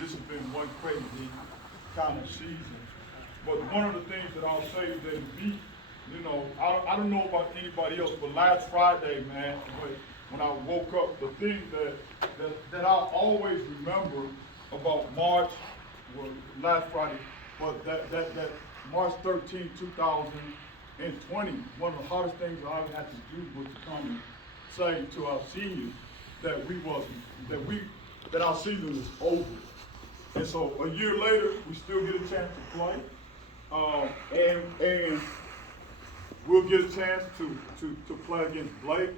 this has been one crazy kind of season. But one of the things that I'll say is that me, I don't know about anybody else, but last Friday, man, when I woke up, the thing that I always remember about March, well, last Friday, but that March 13, 2020, one of the hardest things that I had to do was to come and say to our seniors that our season is over. And so a year later, we still get a chance to play, and we'll get a chance to play against Blake.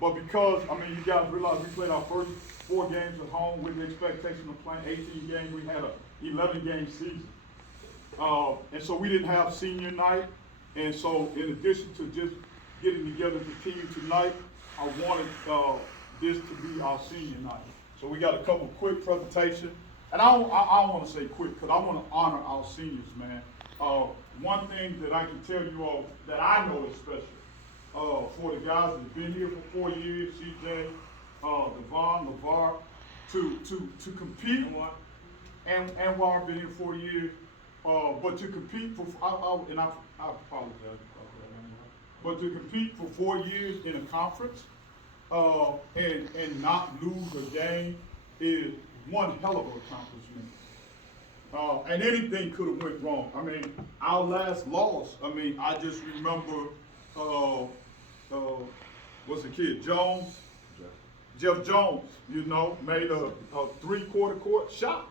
But because, you guys realize we played our first 4 games at home with the expectation of playing 18 games. We had a 11-game season. And so we didn't have senior night. And so in addition to just getting together as a team tonight, I wanted this to be our senior night. So we got a couple quick presentations. And I want to say quick because I want to honor our seniors, man. One thing that I can tell you all that I know is special for the guys that's been here for 4 years, CJ, Devon, LeVar, to compete, and War been here 4 years, but to compete for, I apologize about that, but to compete for 4 years in a conference and not lose a game is one hell of an accomplishment. And anything could have went wrong. Our last loss, I just remember, what's the kid, Jones? Jeff Jones, made a 3/4 court shot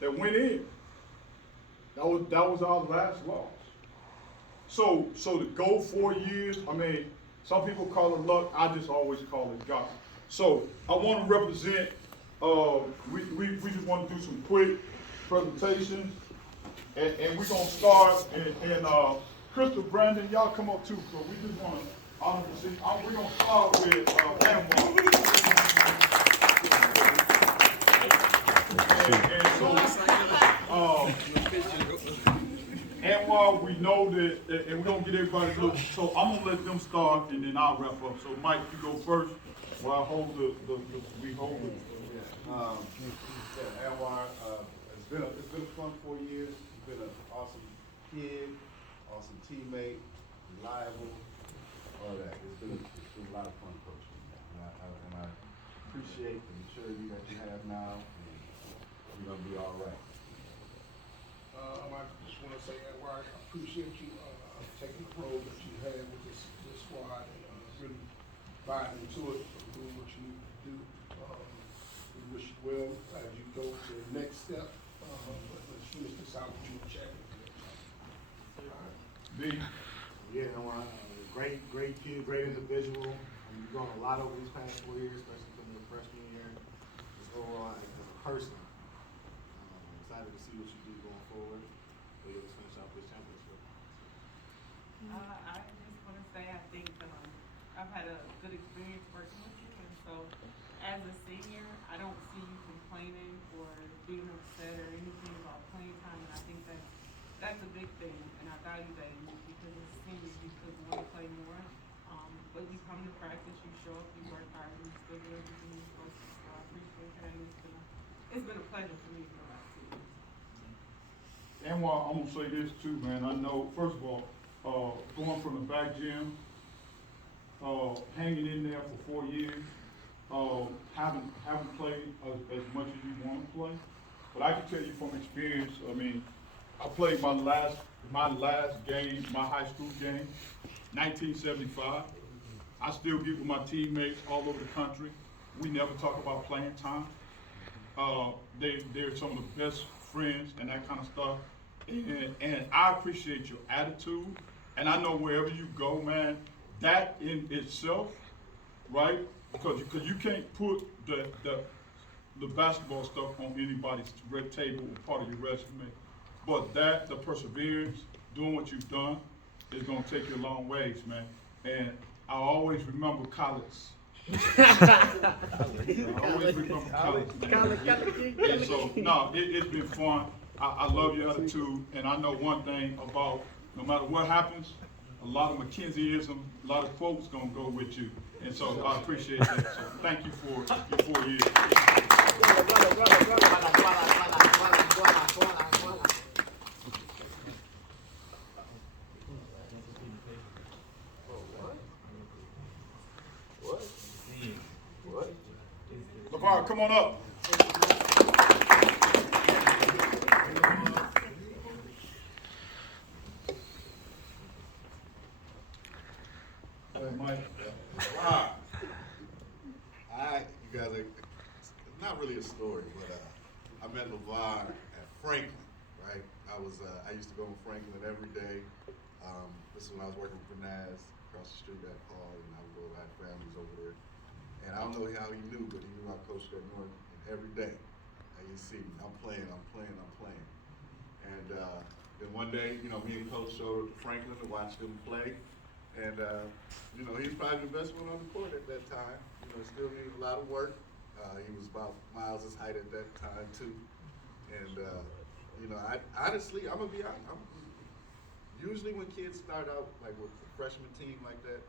that went in. That was our last loss. So to go 4 years, some people call it luck, I just always call it God. So I want to represent, we just want to do some quick presentations, and we're going to start, and Crystal, Brandon, y'all come up too, so we just want to honor the city. We're going to start with Anwar. And so, Anwar, we know that, and we're going to get everybody to look, so I'm going to let them start, and then I'll wrap up. So Mike, you go first, while I hold we hold it. Anwar, it's been a fun 4 years. He's been an awesome kid, awesome teammate, reliable, all that. It's been a lot of fun coaching, and I appreciate the maturity that you have now, and you're gonna be all right. I just want to say, Anwar, I appreciate you taking the role that you had with this squad and really buying into it, doing what you need to do. We wish you well as you go to the next step. But let's finish this out with you in championship. Yeah, Anwar, great kid, great individual. You've grown a lot over these past 4 years, especially from your freshman year. Just overall, as a person, I'm excited to see what you do going forward. But let's finish out this championship. I just want to say I think I've had a good experience working with you, and so as a senior, I don't see you complaining or being upset or anything about playing time, and I think that's a big thing, and I value that in you because as a senior, you could want to play more, but you come to practice, you show up, you work hard, and you still do everything you're supposed to. So I appreciate that, and it's been a pleasure for me for the last 2 years. Anwar, I'm gonna say this too, man. I know, first of all, going from the back gym, hanging in there for 4 years, haven't played as much as you want to play. But I can tell you from experience, I played my last game, my high school game, 1975. I still get with my teammates all over the country. We never talk about playing time. They're some of the best friends and that kind of stuff. And I appreciate your attitude. And I know wherever you go, man, that in itself, right? Because you can't put the basketball stuff on anybody's red table or part of your resume. But the perseverance, doing what you've done, is gonna take you a long ways, man. And I always remember college. I always remember college, man. And so, no, it's been fun. I love your attitude, and I know one thing about no matter what happens, a lot of McKenzieism, a lot of folks gonna go with you. And so I appreciate that. So thank you for your 4 years. come on up. Mike. Wow. You guys are, not really a story, but I met LeVar at Franklin, right? I used to go to Franklin every day. This is when I was working for Naz across the street at Paul, and I would go have families over there. And I don't know how he knew, but he knew I coached at Norton, and every day, you see me, I'm playing. And then one day, me and Coach showed up to Franklin to watch them play. And, he was probably the best one on the court at that time. Still needed a lot of work. He was about Miles' height at that time, too. And, I honestly, I'm going to be honest, usually when kids start out, like with a freshman team like that,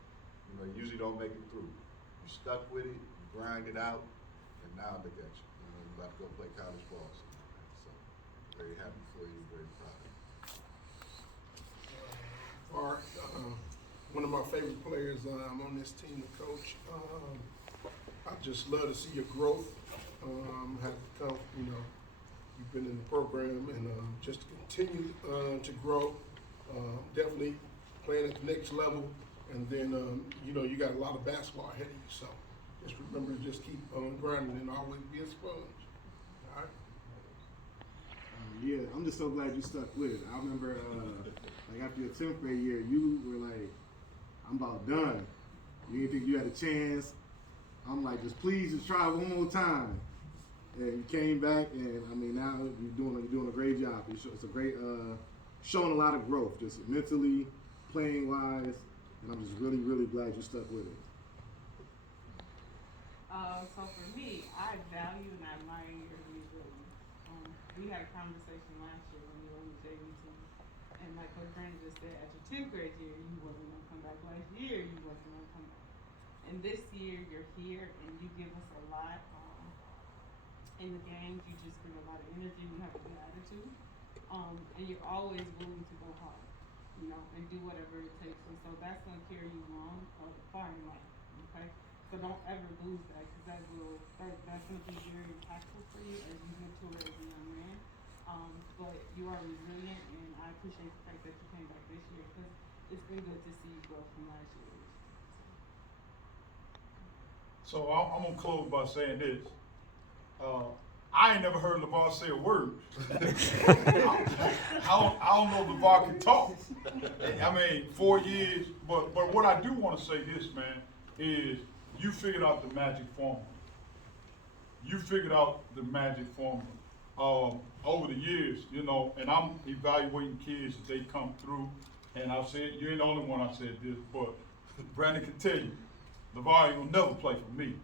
usually don't make it through. You stuck with it, you grind it out, and now look at you. You're about to go play college ball. So, very happy for you, very proud of you. One of my favorite players on this team to coach. I just love to see your growth. Have come, you've been in the program, and just to continue to grow. Definitely playing at the next level, and then you got a lot of basketball ahead of you. So just remember to just keep grinding and always be a sponge. All right. Yeah, I'm just so glad you stuck with it. I remember, like after your 10th grade year, you were like, "I'm about done." You didn't think you had a chance. I'm like, just try one more time. And you came back, and I mean, now you're doing a great job. It's a great, showing a lot of growth, just mentally, playing wise, and I'm just really, really glad you stuck with it. So for me, I value and I admire your resilience. We had a conversation last year when you were on the JV team, and like Coach Brandon just said, at your 10th grade year, you wasn't going to come back. Last year, you wasn't going to come back. And this year, you're here and you give us a lot in the games. You just bring a lot of energy. You have a good attitude. And you're always willing to go hard, and do whatever it takes. And so that's going to carry you far in life, okay? So don't ever lose that, because that's going to be very impactful for you as you mature as a young man. But you are resilient, and I appreciate the fact that you came back this year, because it's been good to see you grow from last year. So I'm gonna close by saying this. I ain't never heard LeVar say a word. I don't know if LeVar can talk. I mean, 4 years, but what I do want to say this, man, is you figured out the magic formula. Over the years, and I'm evaluating kids as they come through, and I've said, you ain't the only one I said this, but Brandon can tell you, LeVar ain't gonna never play for me.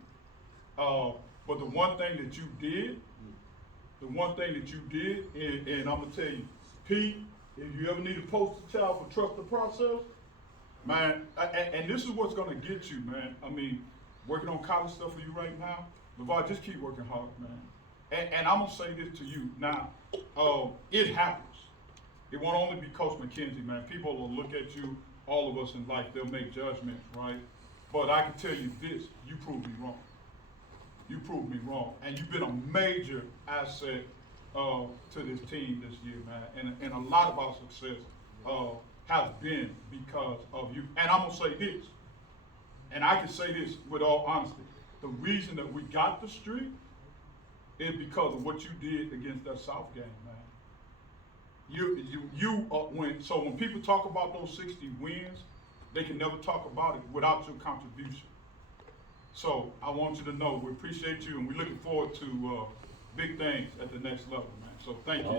But the one thing that you did, and I'm gonna tell you, Pete, if you ever need a poster child for trust the process, man, and this is what's gonna get you, man. I mean, working on college stuff for you right now, LeVar, just keep working hard, man. And I'm gonna say this to you now, it happens. It won't only be Coach McKenzie, man. People will look at you, all of us in life, they'll make judgments, right? But I can tell you this, you proved me wrong. And you've been a major asset to this team this year, man. And a lot of our success has been because of you. And I'm gonna say this, and I can say this with all honesty. The reason that we got the streak is because of what you did against that South game, man. When people talk about those 60 wins, they can never talk about it without your contribution. So I want you to know we appreciate you, and we're looking forward to big things at the next level, man. So thank you.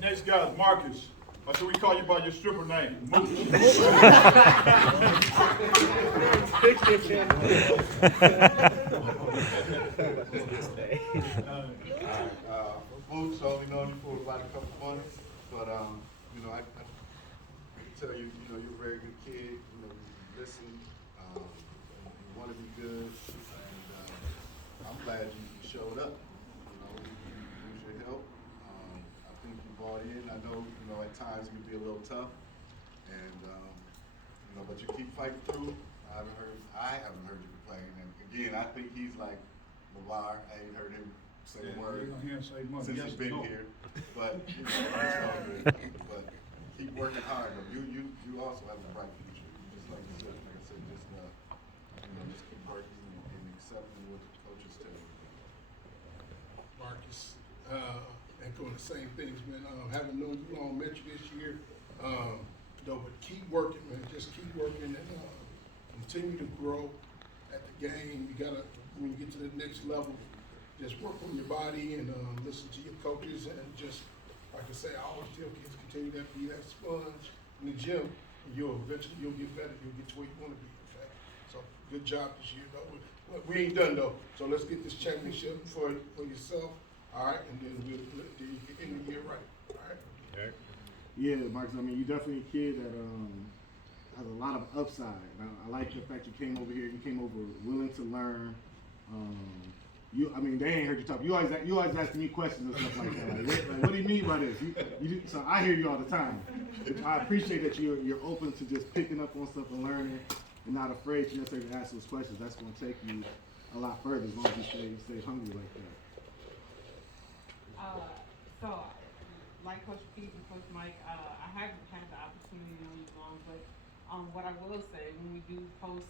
Next guy is Marcus. Or should we call you by your stripper name? Boots, only known you for about a couple months, but I can tell you, you're a very good kid. You listen, you want to be good, and I'm glad you showed up. I know, at times it can be a little tough, and, but you keep fighting through. I haven't heard you complain, and again, I think he's like LeVar. I ain't heard him say a word He didn't say much. since Yes, he's been no. here, but, it's all good. But keep working hard, though. You also have a bright future. Just like I said, just, just keep working and accepting what the coaches tell you. Marcus, echoing the same things, man. Having known you all met you this year, but keep working, man. Just keep working and continue to grow at the game. You gotta, when you get to the next level, just work on your body and listen to your coaches and just, like I say, I always tell kids, continue to be that sponge in the gym, and you'll get better. You'll get to where you want to be. In fact, so good job this year, though. We ain't done though, so let's get this championship for yourself. All right, and then you can end the year right. All right. Yeah, Marcus. I mean, you definitely a kid that has a lot of upside. I like the fact you came over here. You came over willing to learn. I mean, they ain't heard you talk. You always asking me questions and stuff like that. Like, what do you mean by this? So I hear you all the time. I appreciate that you're open to just picking up on stuff and learning, and not afraid to necessarily ask those questions. That's going to take you a lot further as long as you stay hungry like that. So, like Coach Pete and Coach Mike, I haven't had the opportunity to know you long, but what I will say, when we do post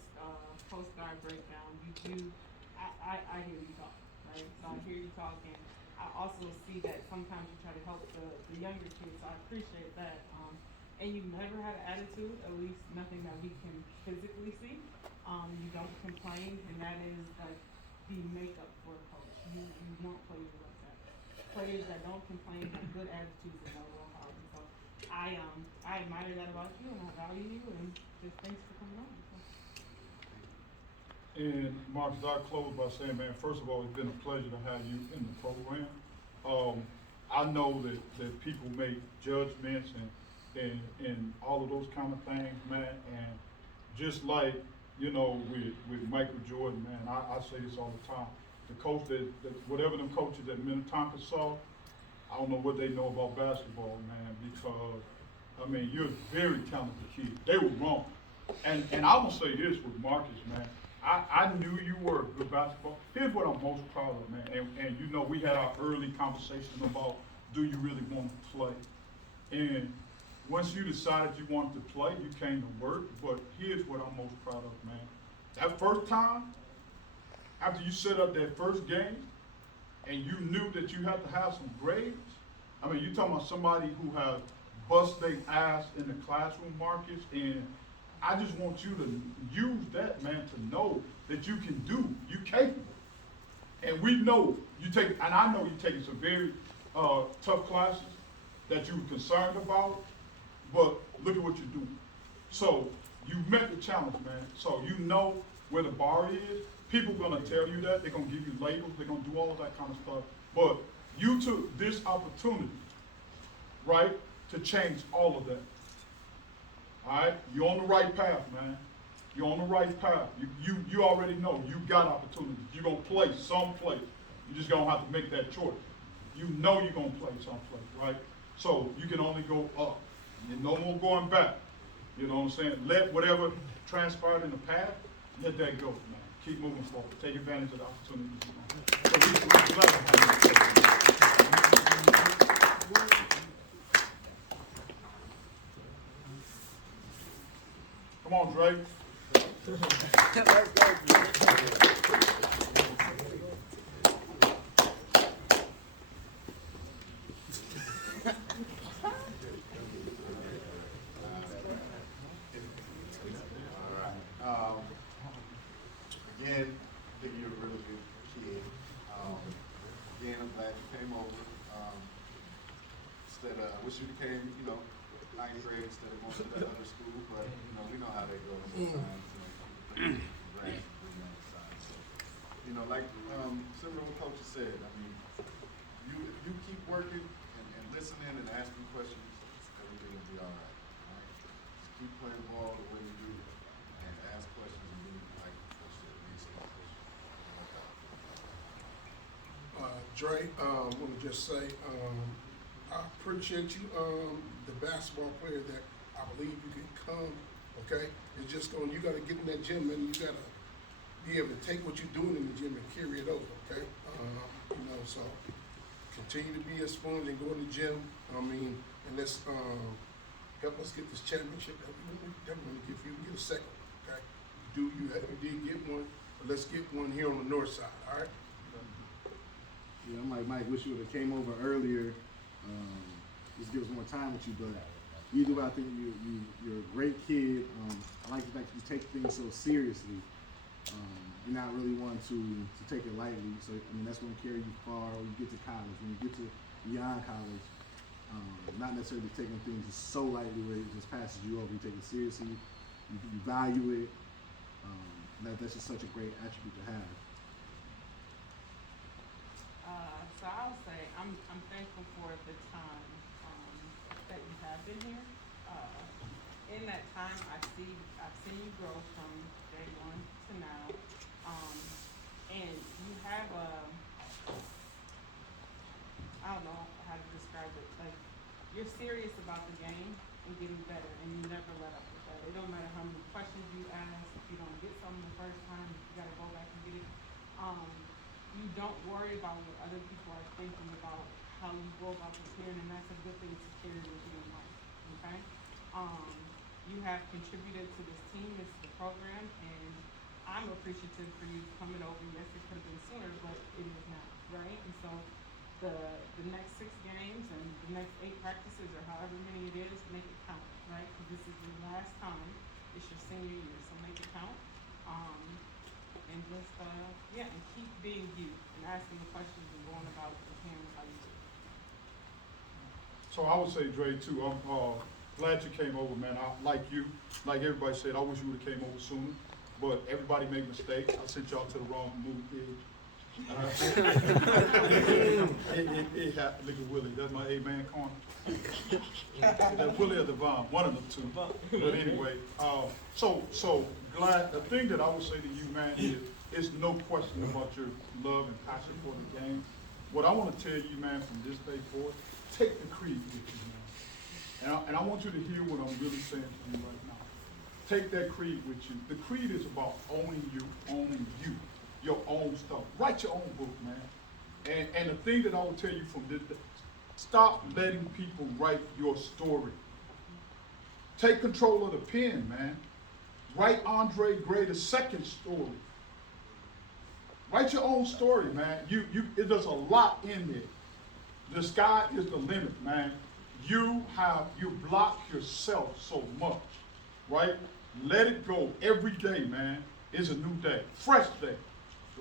guard breakdown, I hear you talk, right? So I hear you talk, and I also see that sometimes you try to help the younger kids, so I appreciate that. And you've never had an attitude, at least nothing that we can physically see. You don't complain, and that is like the makeup for a coach. You want players like that. Players that don't complain, have good attitudes, and know real hard. And so I admire that about you, and I value you, and just thanks for coming on. So. And Marcus, I'll close by saying, man, first of all, it's been a pleasure to have you in the program. I know that people make judgments and all of those kind of things, man, and just like, with Michael Jordan, man, I say this all the time. The coach whatever them coaches that Minnetonka saw, I don't know what they know about basketball, man, because, I mean, you're a very talented kid. They were wrong. And I'm going to say this with Marcus, man. I knew you were a good basketball. Here's what I'm most proud of, man. And we had our early conversation about, do you really want to play? And once you decided you wanted to play, you came to work. But here's what I'm most proud of, man. That first time, after you set up that first game, and you knew that you had to have some grades, I mean, you're talking about somebody who has bust their ass in the classroom, Marcus, and I just want you to use that, man, to know that you can do, you're capable. And we know and I know you're taking some very tough classes that you were concerned about, but look at what you're doing. So you met the challenge, man. So you know where the bar is. People are gonna tell you that. They're gonna give you labels. They're gonna do all of that kind of stuff. But you took this opportunity, right, to change all of that. All right, you're on the right path, man. You're on the right path. You already know you got opportunities. You're gonna play someplace. You just gonna have to make that choice. You know you're gonna play someplace, right? So you can only go up. And no more going back. You know what I'm saying? Let whatever transpired in the past, let that go, man. Keep moving forward. Take advantage of the opportunities. So we're glad to have you. Come on, Drake. Again, I think you're a really good kid. Again, I'm glad you came over. I wish you became, ninth grade instead of going to that other school, but, we know how that goes sometimes. So, like similar to what Coach said, I mean, if you keep working and listening and asking questions, everything will be all right. All right? Just keep playing ball the way you do and ask questions and be like Coach said, answer those questions. Dre, I want to just say, I I appreciate you, the basketball player that I believe you can come, okay? It's just you gotta get in that gym and you gotta be able to take what you're doing in the gym and carry it over, okay? So continue to be a sponge and go in the gym, and let's, help us get this championship that we definitely give you, get a second, okay? You did get one, but let's get one here on the north side, all right? Yeah, I'm like Mike. Wish you would have came over earlier. Just give us more time with you, but either way, I think you're a great kid. I like the fact that you take things so seriously. You're not really one to take it lightly. So that's going to carry you far when you get to college. When you get to beyond college, not necessarily taking things so lightly where it just passes you over. You take it seriously. You value it. That's just such a great attribute to have. So I'll say I'm thankful for the time that you have been here. In that time, I've seen you grow from day one to now, and you have I don't know how to describe it. Like you're serious about the game and getting better, and you never let up with that. It don't matter how many questions you ask. If you don't get something the first time, you gotta go back and get it. You don't worry about what other people are thinking about how you go about preparing, and that's a good thing to carry with you in life, okay? You have contributed to this team, this is the program, and I'm appreciative for you coming over. Yes, it could have been sooner, but it is now, right? And so the next 6 games and the next 8 practices or however many it is, make it count, right? Because this is your last time. It's your senior year, so make it count. And just, and keep being you and asking the questions and going about preparing how you do. So I would say, Dre, too, I'm glad you came over, man. Like everybody said, I wish you would've came over sooner, but everybody make mistakes. I sent y'all to the wrong movie. It happened. Look at Willie, that's my A-man corner. That Willie or Devon, one of the two. But anyway, so glad. The thing that I would say to you, man, is no question about your love and passion for the game. What I want to tell you, man, from this day forward, take the creed with you, man. And I want you to hear what I'm really saying to you right now. Take that creed with you. The creed is about owning you, your own stuff. Write your own book, man. And the thing that I will tell you from this day, stop letting people write your story. Take control of the pen, man. Write Andre Gray the second story. Write your own story, man. There's a lot in there. The sky is the limit, man. You block yourself so much, right? Let it go. Every day, man, is a new day. Fresh day,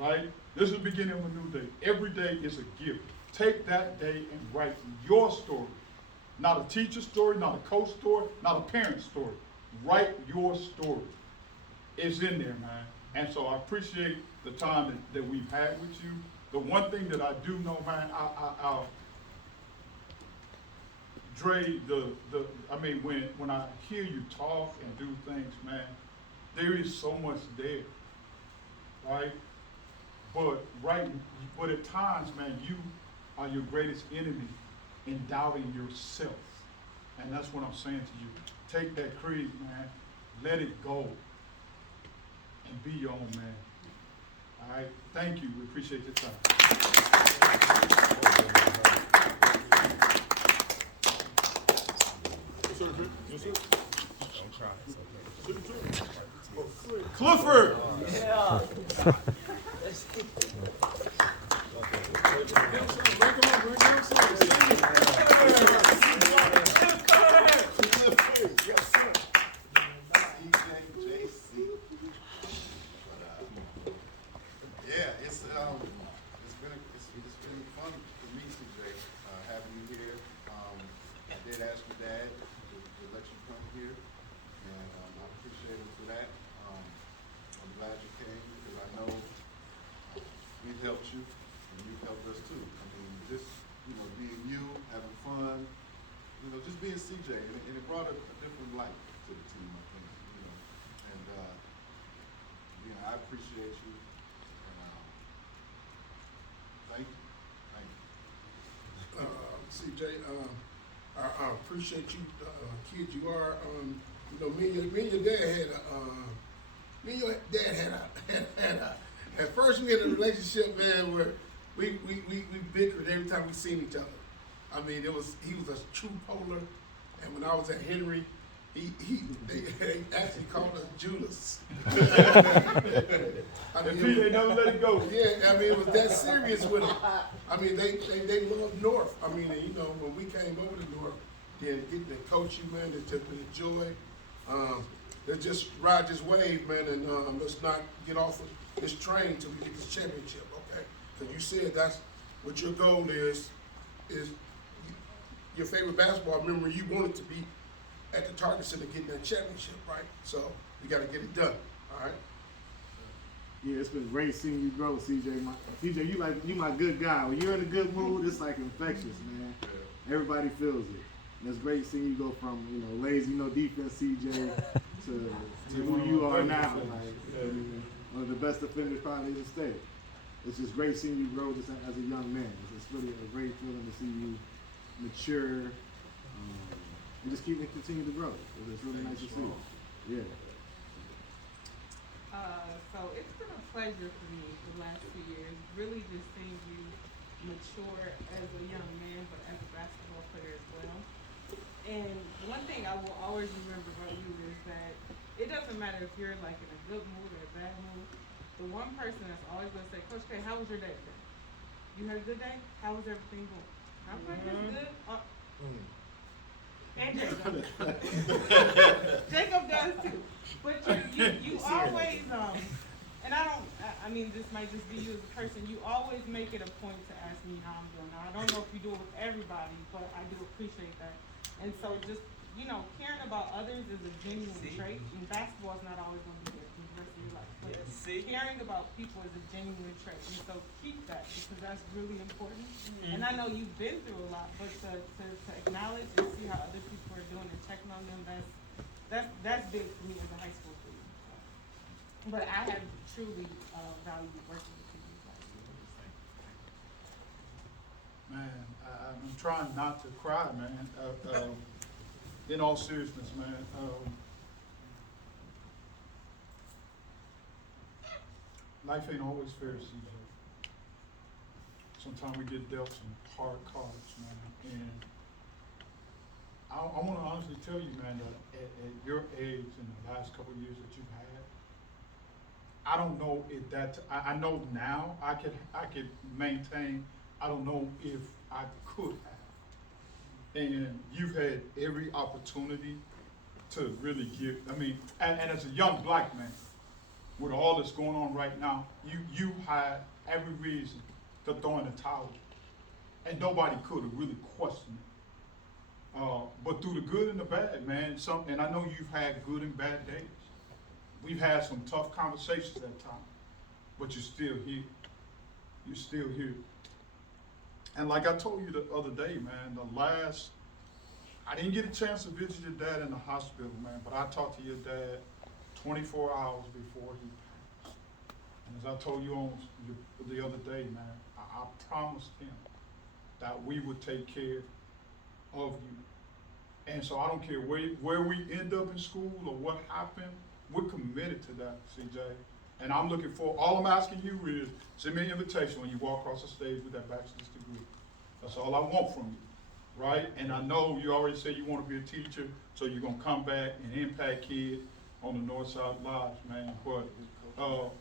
right? This is the beginning of a new day. Every day is a gift. Take that day and write your story. Not a teacher's story, not a coach story, not a parent's story. Write your story. It's in there, man. And so I appreciate the time that we've had with you. The one thing that I do know, man, Dre, when I hear you talk and do things, man, there is so much there, right? But at times, man, you are your greatest enemy in doubting yourself. And that's what I'm saying to you. Take that creed, man, let it go, and be your own man. All right, thank you, we appreciate your time. Yes, sir. Clifford! Yeah. It's been fun to meet you, Jay, having you here. I did ask your dad to let you come here, and I appreciate him for that. I'm glad you came because I know we've helped you and you've helped us too. I mean, just being you, having fun, just being CJ, and it brought a different light to the team, I think. And I appreciate you. And thank you. CJ. I appreciate you, kid. You are. You know, me and your dad had at first we had a relationship, man, where we bickered every time we seen each other. I mean, he was a true polar, and when I was at Henry, they actually called us Judas. I And mean, P, they never let it go. yeah, I mean, it was that serious with it. I mean, they love North. I mean, and, you know, when we came over to North, then getting to coach you, man, to enjoy. Let's just ride this wave, man, and let's not get off of this train till we get this championship, okay? Because you said that's what your goal is your favorite basketball memory. You wanted to be at the Target Center getting that championship, right? So we got to get it done, all right? Yeah, it's been great seeing you grow, CJ. CJ, you my good guy. When you're in a good mood, it's like infectious, man. Everybody feels it. And it's great seeing you go from, you know, lazy, no defense CJ to who you are now. Like, one of the best defenders probably in the state. It's just great seeing you grow just as a young man. It's really a great feeling to see you mature and just continue to grow. It's really nice to see. Yeah. So it's been a pleasure for me the last 2 years, really just seeing you mature as a young man, but as a basketball player as well. And one thing I will always remember about you is that it doesn't matter if you're like in a good mood or a bad mood. The one person that's always gonna say, Coach K, how was your day today? You had a good day? How was everything going? I'm like, it's good. And Jacob. Jacob does too. But you always, and I mean, this might just be you as a person, you always make it a point to ask me how I'm doing. Now, I don't know if you do it with everybody, but I do appreciate that. And so just, you know, caring about others is a genuine trait, and basketball is not always going to be there for the rest of your life. But caring about people is a genuine trait, and so keep that, because that's really important. And I know you've been through a lot, but to acknowledge and see how other people are doing and checking on them, that's big for me as a high school student. But I have truly valued working with you. Man, I'm trying not to cry, man. In all seriousness, man. Life ain't always fair, CJ. Sometimes we get dealt some hard cards, man. And I want to honestly tell you, man, that at your age in the last couple of years that you've had, I don't know if that. I know now I could maintain. I don't know if I could have. And you've had every opportunity to really give. I mean, and as a young black man, with all that's going on right now, you had every reason to throw in the towel, and nobody could have really questioned it. But through the good and the bad, man, and I know you've had good and bad days. We've had some tough conversations at times, but you're still here. You're still here. And like I told you the other day, man, I didn't get a chance to visit your dad in the hospital, man, but I talked to your dad 24 hours before he passed. And as I told you the other day, man, I promised him that we would take care of you. And so I don't care where we end up in school or what happened, we're committed to that, CJ. And I'm looking for, all I'm asking you is, send me an invitation when you walk across the stage with that bachelor's degree. That's all I want from you, right? And I know you already said you want to be a teacher, so you're going to come back and impact kids on the North Side Lives, man. But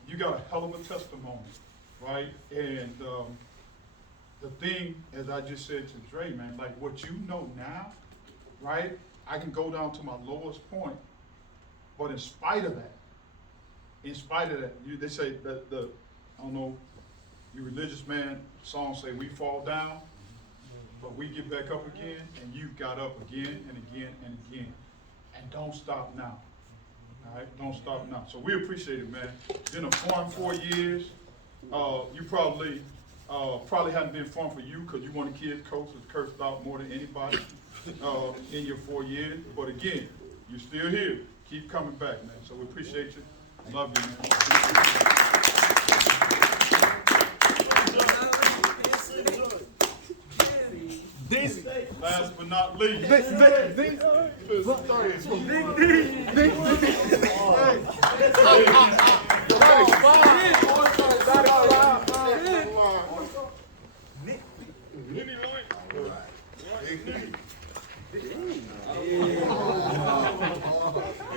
you got a hell of a testimony, right? And the thing, as I just said to Dre, man, like what you know now, right? I can go down to my lowest point, but in spite of that, they say that I don't know, you religious man, songs say we fall down, but we get back up again, and you got up again and again and again. And don't stop now. All right, don't stop now. So we appreciate it, man. Been a fun 4 years. You probably hadn't been fun for you because you one of the kids coach that's cursed out more than anybody in your 4 years. But again, you're still here. Keep coming back, man. So we appreciate you. Love you, man. Last but not least. There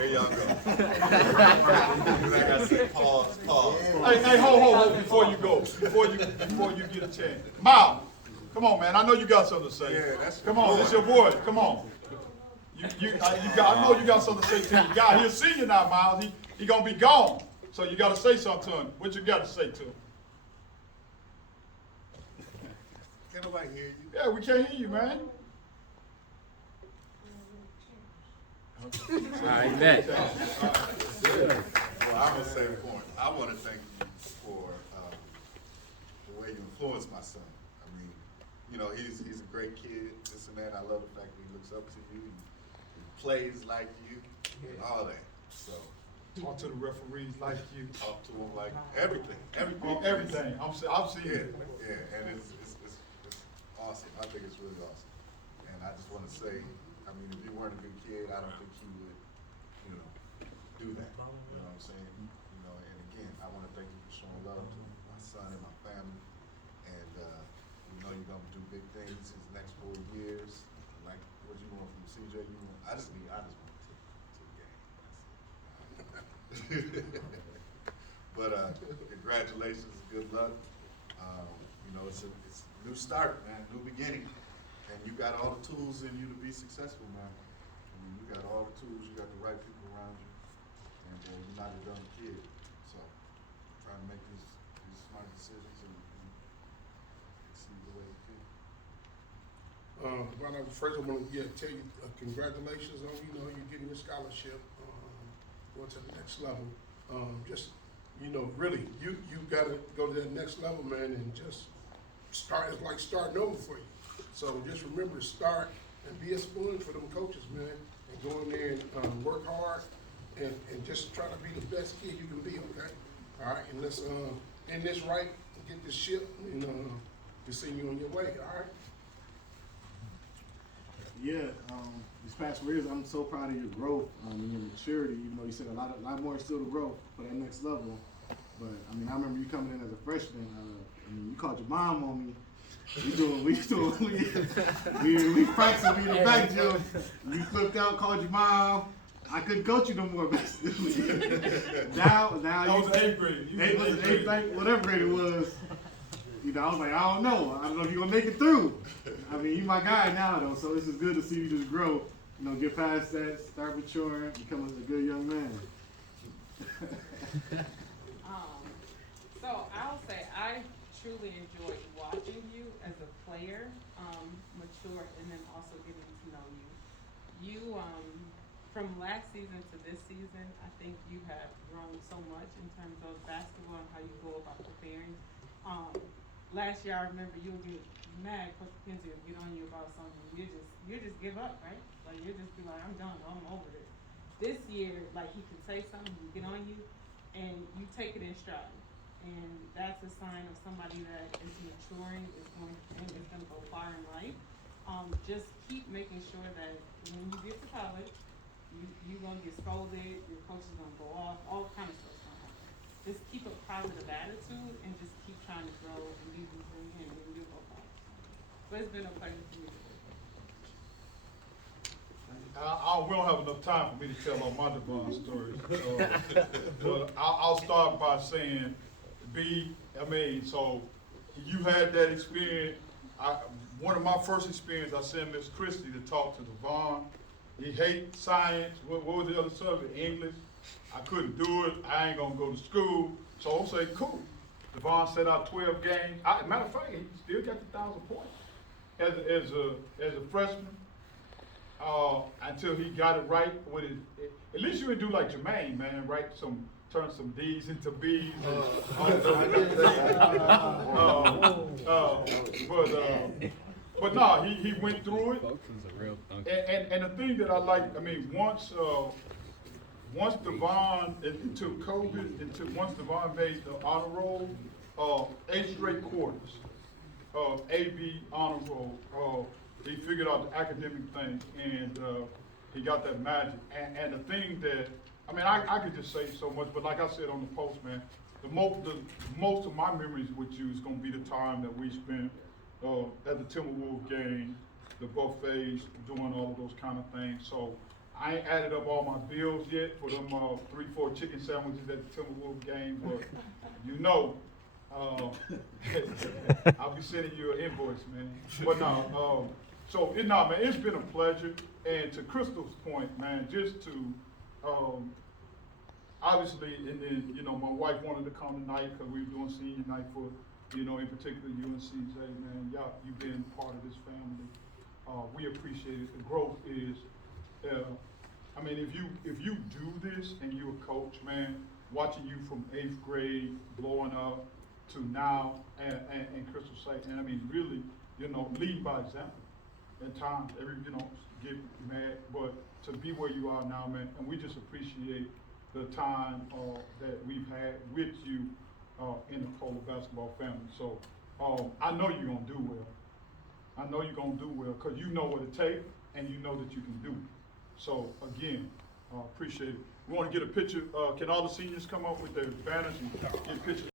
y'all go. I gotta say pause. Hey, hold, before you go, before you get a chance. Miles, come on, man, I know you got something to say. Yeah, that's Come on, it's your boy, come on. I know you got something to say to your guy. He's a senior now, Miles, he gonna be gone. So you gotta say something to him. What you got to say to him? Can't nobody hear you. Yeah, we can't hear you, man. I bet. Well, I'm gonna say point. I want to thank you for the way you influenced my son. I mean, you know, he's a great kid, this and that. I love the fact that he looks up to you, he plays like you, and all that. So Talk to the referees like you. talk to him like everything. Everything. I've seen it. Yeah, and it's awesome. I think it's really awesome. And I just want to say, I mean, if you weren't a good kid, I don't think you would, you know, do that. You know what I'm saying? You know, and again, I want to thank you for showing love to my son and my family. And we know you're gonna do big things these next 4 years. Like what you want from CJ, I just want to the game. But congratulations, good luck. You know, it's a new start, man, new beginning. And you got all the tools in you to be successful, man. I mean, you got all the tools, you got the right people around you, and you're not a dumb kid. So, trying to make these smart decisions and see the way you feel. Well, first I want to tell you congratulations on you getting your scholarship, going to the next level. Just really, you got to go to that next level, man, and just start. It's like starting over for you. So just remember to start and be a spoon for them coaches, man, and go in there and work hard and just try to be the best kid you can be. Okay, all right, and let's end this right and get this ship and to send you on your way. All right. Yeah, these past 4 years, I'm so proud of your growth, and your maturity. Even though you said a lot more still to grow for that next level. But I mean, I remember you coming in as a freshman. I mean, you called your mom on me. We practicing in the back gym. You flipped out, called your mom. I couldn't coach you no more, basically. now That was you, 8th grade. You was in 8th grade. whatever grade it was. I was like, I don't know if you're gonna make it through. I mean, you my guy now though, so it's just good to see you just grow. Get past that, start maturing, become a good young man. So I'll say I truly enjoyed watching you as a player, mature, and then also getting to know you. You, from last season to this season, I think you have grown so much in terms of basketball and how you go about preparing. Last year, I remember you would get mad, Coach McKenzie would get on you about something. You just give up, right? Like you just be like, I'm done, I'm over this. This year, like he can say something, he get on you, and you take it in stride. And that's a sign of somebody that is maturing, is going to go far in life. Just keep making sure that when you get to college, you're gonna get scolded, your coach is gonna go off, all kind of stuff's gonna happen. Just keep a positive attitude and just keep trying to grow and be resilient and you'll go far. So it's been a pleasure for me to work with you. We don't have enough time for me to tell all my Devon stories. But I'll start by saying, so you had that experience. One of my first experiences, I sent Miss Christie to talk to Devon. He hates science. What was the other subject? English. I couldn't do it. I ain't gonna go to school. So I'm saying, cool. Devon set out 12 games. Matter of fact, he still got the 1,000 points as a freshman. Until he got it right with his. At least you would do like Jermaine, man. Turn some D's into B's. But no, he went through it. And the thing that I like, once Devon took COVID, once Devon made the honor roll, 8 straight quarters of AB honor roll. he figured out the academic thing, and he got that magic. And the thing that, I mean, I could just say so much, but like I said on the post, man, the most of my memories with you is gonna be the time that we spent at the Timberwolves game, the buffets, doing all of those kind of things. So I ain't added up all my bills yet for them 3-4 chicken sandwiches at the Timberwolves game, but you know, I'll be sending you an invoice, man. But no, man, it's been a pleasure. And to Crystal's point, man, just to obviously, and then you know, my wife wanted to come tonight because we were doing senior night for, you know, in particular UNCJ, man. Y'all, you've been part of this family. We appreciate it. The growth is, I mean, if you do this and you're a coach, man, watching you from 8th grade blowing up to now, and Crystal say, and I mean, really, you know, lead by example. At times, you know, get mad, but to be where you are now, man, and we just appreciate the time that we've had with you in the Kohler basketball family. So I know you're gonna do well. I know you're gonna do well because you know what it takes and you know that you can do it. So again, appreciate it. We want to get a picture. Can all the seniors come up with their banners and get pictures?